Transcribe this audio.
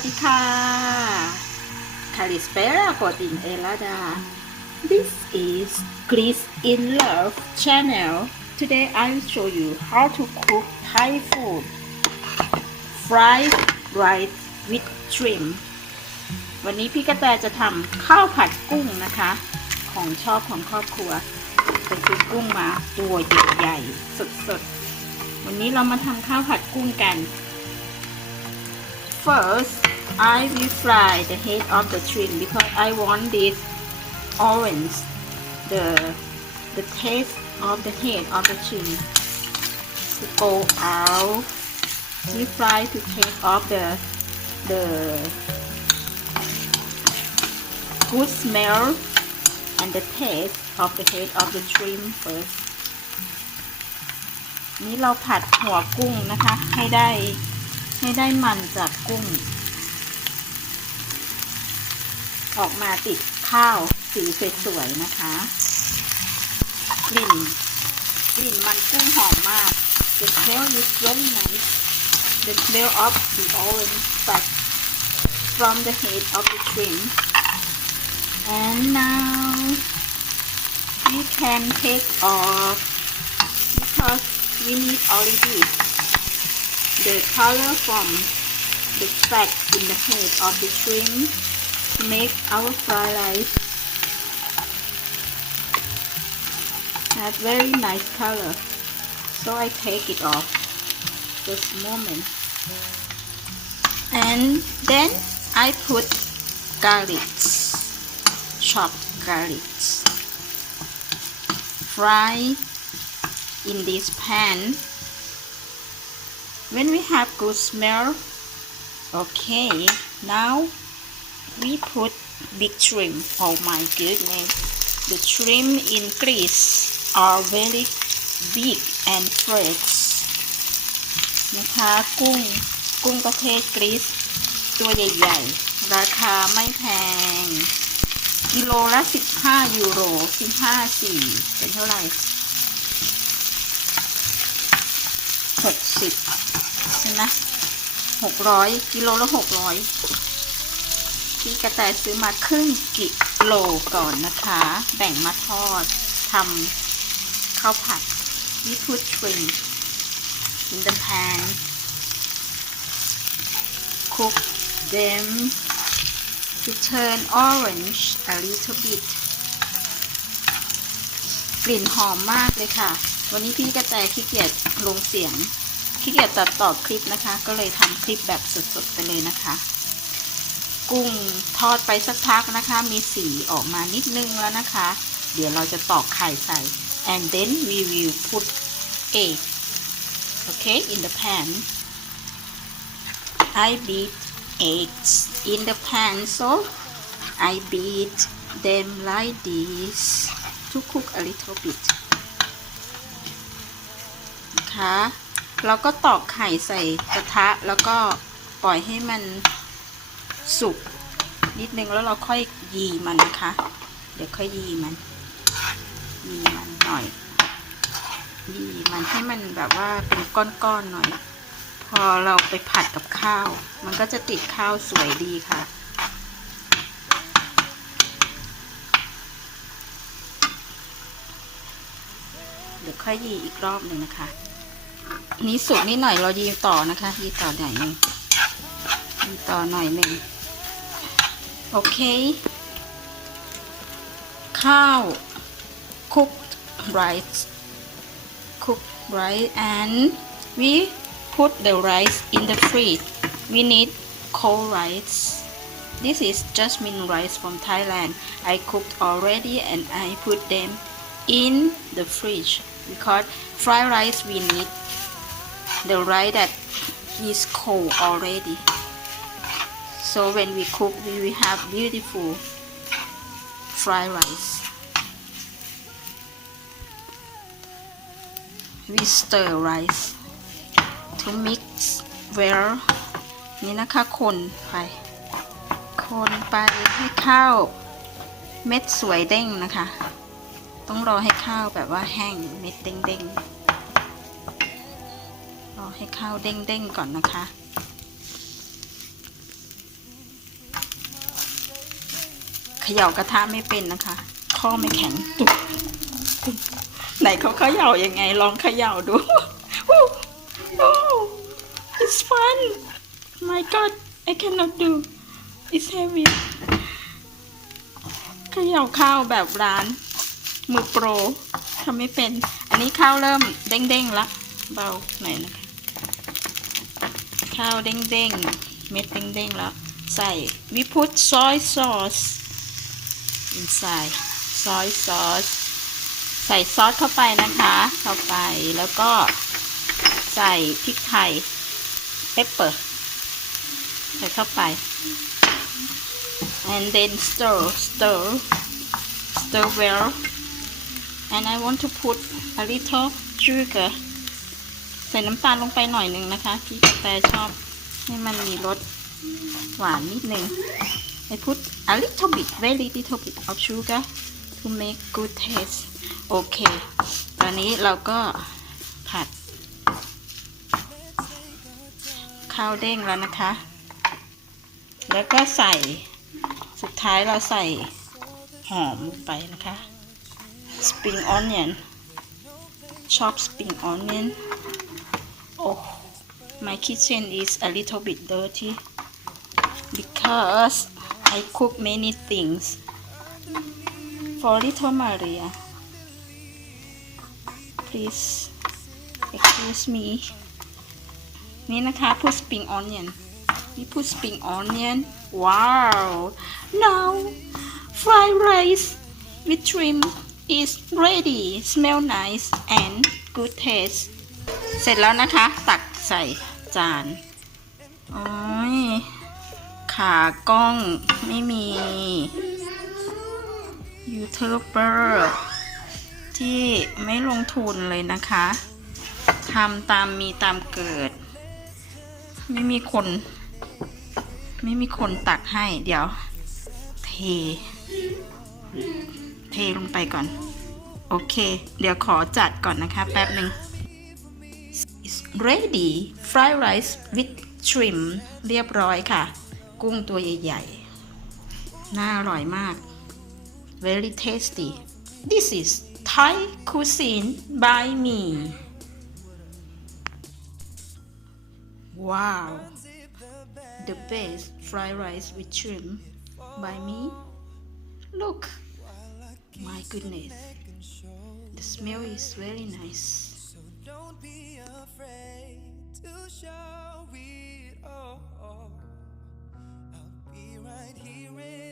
ดีค่ะ คาริสเปร่าโคดินเอลาดา This is c h r i s in Love channel. Today I'll show you how to cook Thai food. Fried rice with shrimp. วันนี้พี่กระแตจะทำข้าวผัดกุ้งนะคะ ของชอบของครอบครัวเป็นกุ้งมาตัวใหญ่ๆสดๆ วันนี้เรามาทำข้าวผัดกุ้งกัน first I will fry the head of the shrimp because I want this orange, the, the taste of the head of the shrimp to go out. We fry to take off the, the good smell and the taste of the head of the shrimp first นี้เราผัดหัวกุ้งนะคะุ้งออกมาติดข้าวสีสวยๆนะคะ กลิ่นกลิ่นมันกุ้งหอมมาก The smell is very nice The smell of the orange but from the head of the shrimp and now we can take off because we need already the color from the fat in the head of the shrimp to make our fried rice have very nice color so I take it off this moment and then I put garlic chopped garlic fry in this pan when we have good smell Okay, now we put big shrimp. Oh my goodness, the shrimp in Greece are very big and fresh. นะคะ กุ้ง กุ้งประเทศกรีซตัวใหญ่ๆ ราคาไม่แพง กิโลละ 15 ยูโร15สี่เป็นเท่าไหร่60ใช่ไหมหกร้อยกิโลละหกร้อยพี่กระแตซื้อมาครึ่งกิโลก่อนนะคะ แบ่งมาทอดทำข้าวผัดวิทูดชวิงอินเดแพน cook them to turn orange a little bit กลิ่นหอมมากเลยค่ะ วันนี้พี่กระแตขี้เกียจลงเสียงขี้เกียจตัดต่อคลิปนะคะ ก็เลยทำคลิปแบบสดๆไปเลยนะคะ กุ้งทอดไปสักพักนะคะมีสีออกมานิดนึงแล้วนะคะ เดี๋ยวเราจะตอกไข่ใส่ and then we will put egg okay in the pan I beat eggs in the pan so I beat them like this to cook a little bit นะคะเราก็ตอกไข่ใส่กระทะแล้วก็ปล่อยให้มันสุกนิดนึงแล้วเราค่อยยีมันนะคะ เดี๋ยวค่อยยีมันยีมัน หน่อยยีมันให้มันแบบว่าเป็นก้อนๆหน่อย พอเราไปผัดกับข้าว มันก็จะติดข้าวสวยดีค่ะ เดี๋ยวค่อยยีอีกรอบหนึ่งนะคะนี้สุกนิดหน่อยเรายีต่อนะคะยีต่อหน่อยหนึ่งยีต่อหน่อยหนึ่งโอเคข้าวคุกไรซ์คุกไรซ์ and we put the rice in the fridge we need cold rice this is jasmine rice from Thailand I cooked already and I put them in the fridge because fried rice we need the rice that is cold already. So when we cook, we will have beautiful fried rice. We stir rice to mix well นี่นะคะคนไปคนไปให้ข้าวเม็ดสวยเด้งนะคะ ต้องรอให้ข้าวแบบว่าแห้งเม็ดเด้งๆให้ข้าวเด้งๆก่อนนะคะเขย่ากระทะไม่เป็นนะคะ ข้อไม่แข็งตุกไหนเขาเขย่ายังไง ลองเขย่าดู oh, it's fun my god I cannot do it's heavy เขย่าข้าวแบบร้าน มือโปรทำไม่เป็น อันนี้ข้าวเริ่มเด้งๆละเบาหน่อยนะคะข้าวเด้งเด้งเม็ดเด้งเด้งแล้วใส่วิพุตซอยซอสอินไซซอยซอสใส่ซอสเข้าไปนะคะเข้าไปแล้วก็ใส่พริกไทยเปปเปอร์ใส่เข้าไป and then stir stir stir well and I want to put a little sugar ใส่น้ำตาลลงไปหน่อยหนึ่งนะคะ พี่แต่ชอบให้มันมีรสหวานนิดนึง I put a little bit very little bit of sugar to make good taste โอเค ตอนนี้เราก็ผัด ข้าวเด้งแล้วนะคะ แล้วก็ใส่ สุดท้ายเราใส่หอมไปนะคะ spring onion ยนชอบสป spring onion My kitchen is a little bit dirty because I cook many things for little Maria. Please excuse me นี่นะคะ put spring onion We put spring onion wow now fried rice with shrimp is ready smell nice and good taste เสร็จแล้วนะคะ ตักใส่จานโอ้ยขากล้องไม่มียูทูบเบอร์ที่ไม่ลงทุนเลยนะคะทำตามมีตามเกิด ไม่มีคน ไม่มีคนตักให้เดี๋ยว เทเทลงไปก่อน โอเค เดี๋ยวขอจัดก่อนนะคะ แป๊บหนึ่ง is ready fried rice with shrimp เรียบร้อยค่ะ กุ้งตัวใหญ่ๆน่าอร่อยมาก very tasty this is Thai cuisine by me wow the best fried rice with shrimp by me look my goodness the smell is very nice right here